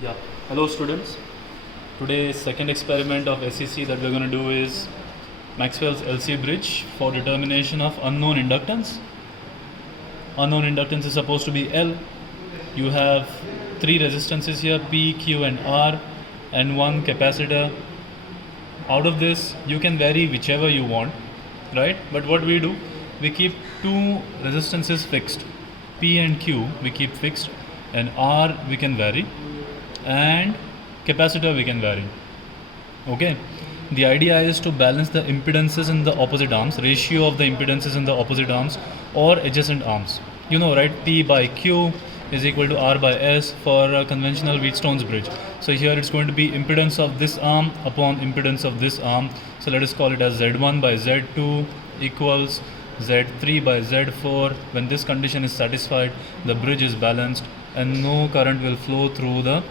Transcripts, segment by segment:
Yeah, hello students. Today's second experiment of SEC that we're going to do is Maxwell's LC bridge for determination of unknown inductance. Unknown inductance is supposed to be L. You have three resistances here, P, Q and R, and one capacitor. Out of this you can vary whichever you want, right? But what we do, we keep two resistances fixed, P and Q we keep fixed, and R we can vary, and capacitor we can vary. Okay, the idea is to balance the impedances in the opposite arms, ratio of the impedances in the opposite arms or adjacent arms. You know, right? P by Q is equal to R by S for a conventional Wheatstone's bridge. So here it's going to be impedance of this arm upon impedance of this arm. So let us call it as Z1 by Z2 equals Z3 by Z4. When this condition is satisfied, the bridge is balanced and no current will flow through the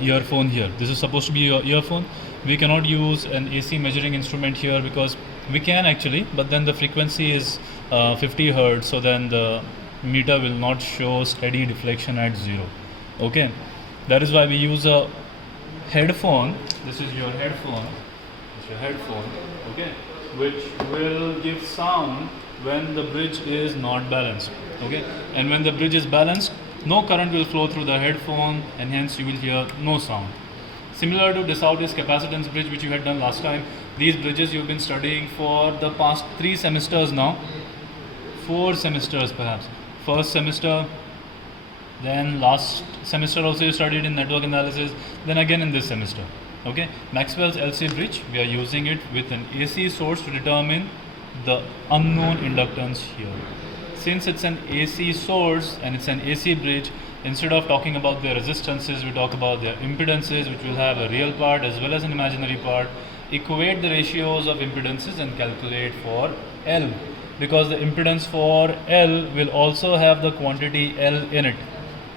earphone here. This is supposed to be your earphone. We cannot use an AC measuring instrument here because we can actually, but then the frequency is 50 Hertz, so then the meter will not show steady deflection at 0. Okay, that is why we use a headphone. This is your headphone. It's your headphone. Okay, which will give sound when the bridge is not balanced. Okay, and when the bridge is balanced, no current will flow through the headphone and hence you will hear no sound. Similar to Desautis capacitance bridge which you had done last time, these bridges you've been studying for the past 3 semesters now, 4 semesters perhaps. First semester, then last semester also you studied in network analysis, then again in this semester. Okay, Maxwell's LC bridge, we are using it with an AC source to determine the unknown inductance here. Since it's an AC source and it's an AC bridge, instead of talking about their resistances, we talk about their impedances, which will have a real part as well as an imaginary part. Equate the ratios of impedances and calculate for L, because the impedance for L will also have the quantity L in it.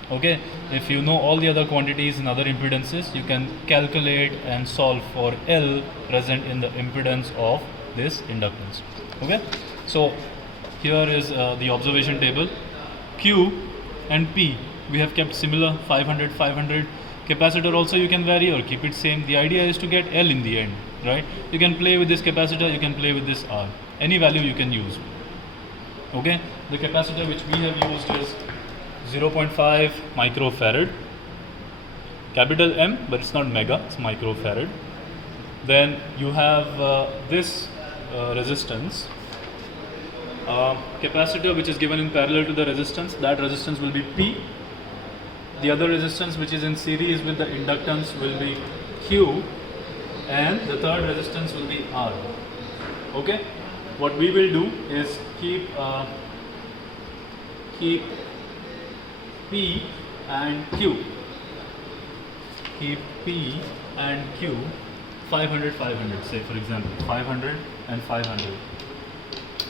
Okay, if you know all the other quantities and other impedances, you can calculate and solve for L present in the impedance of this inductance. Okay, so here is the observation table. Q and P we have kept similar, 500, 500. Capacitor also you can vary or keep it same. The idea is to get L in the end, right? You can play with this capacitor, you can play with this R. Any value you can use. Okay, the capacitor which we have used is 0.5 microfarad. Capital M, but it's not mega, it's microfarad. Then you have this resistance. Capacitor which is given in parallel to the resistance, that resistance will be P. The other resistance which is in series with the inductance will be Q, and the third resistance will be R. Okay, what we will do is keep P and Q, keep P and Q 500, 500, say for example 500 and 500.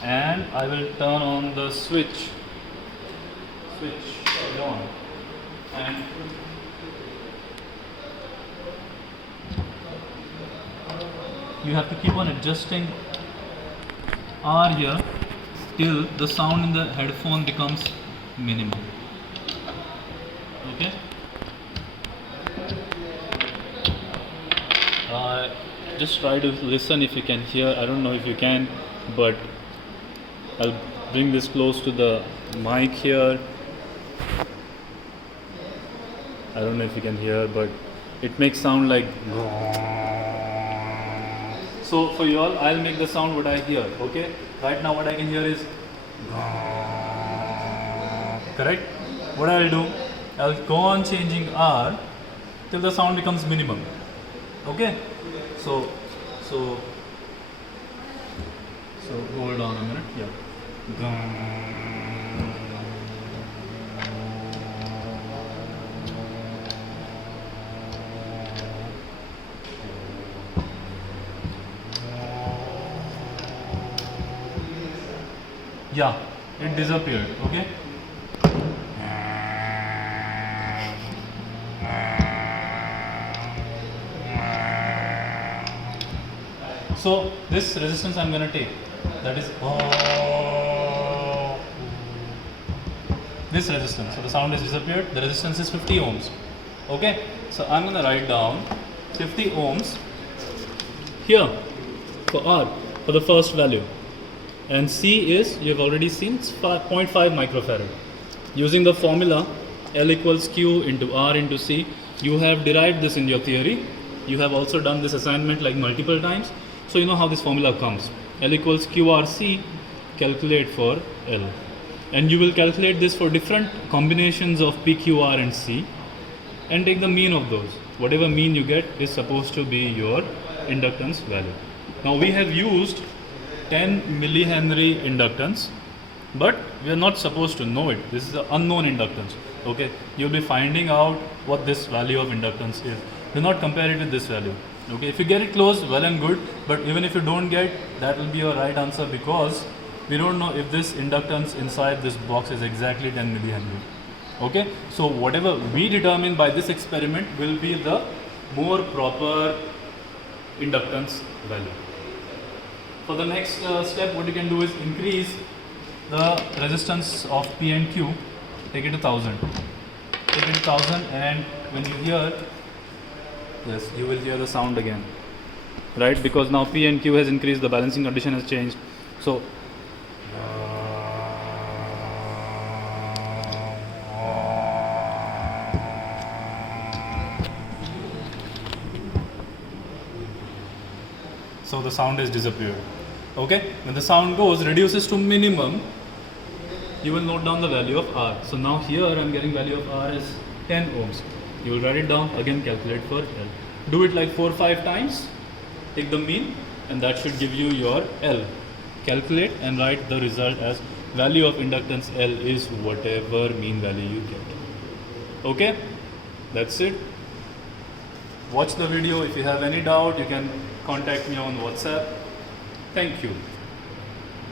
And I will turn on the switch on, and you have to keep on adjusting R here till the sound in the headphone becomes minimum. Okay, just try to listen if you can hear. I don't know if you can, but I'll bring this close to the mic here. I don't know if you can hear, but it makes sound like. So for you all, I'll make the sound what I hear. Okay, right now what I can hear is correct. What I'll do, I'll go on changing R till the sound becomes minimum. Okay, so hold on a minute. Yeah. Yeah, it disappeared. Okay. So this resistance I'm going to take, that is this resistance. So the sound has disappeared. The resistance is 50 ohms. Okay, so I'm gonna write down 50 ohms here for R for the first value, and C is, you've already seen, it's 0.5 microfarad. Using the formula L equals Q into R into C, you have derived this in your theory. You have also done this assignment like multiple times, so you know how this formula comes. L equals QRC, calculate for L. And you will calculate this for different combinations of P, Q, R and C and take the mean of those. Whatever mean you get is supposed to be your inductance value. Now we have used 10 millihenry inductance, but we are not supposed to know it. This is the unknown inductance. Okay, you'll be finding out what this value of inductance is. Do not compare it with this value. Okay, if you get it close, well and good, but even if you don't get, that will be your right answer, because we don't know if this inductance inside this box is exactly 10 millihenry. Okay, so whatever we determine by this experiment will be the more proper inductance value. For the next step, what you can do is increase the resistance of P and Q. Take it to 1000. Take it to 1000, and when you hear, yes, you will hear the sound again, right? Because now P and Q has increased, the balancing condition has changed. So the sound has disappeared. Okay, when the sound goes, reduces to minimum, you will note down the value of R. So now here I am getting value of R is 10 ohms. You will write it down, again calculate for L. Do it like 4 or 5 times, take the mean, and that should give you your L. Calculate and write the result as value of inductance L is whatever mean value you get. Okay, that's it. Watch the video. If you have any doubt, you can contact me on WhatsApp. Thank you.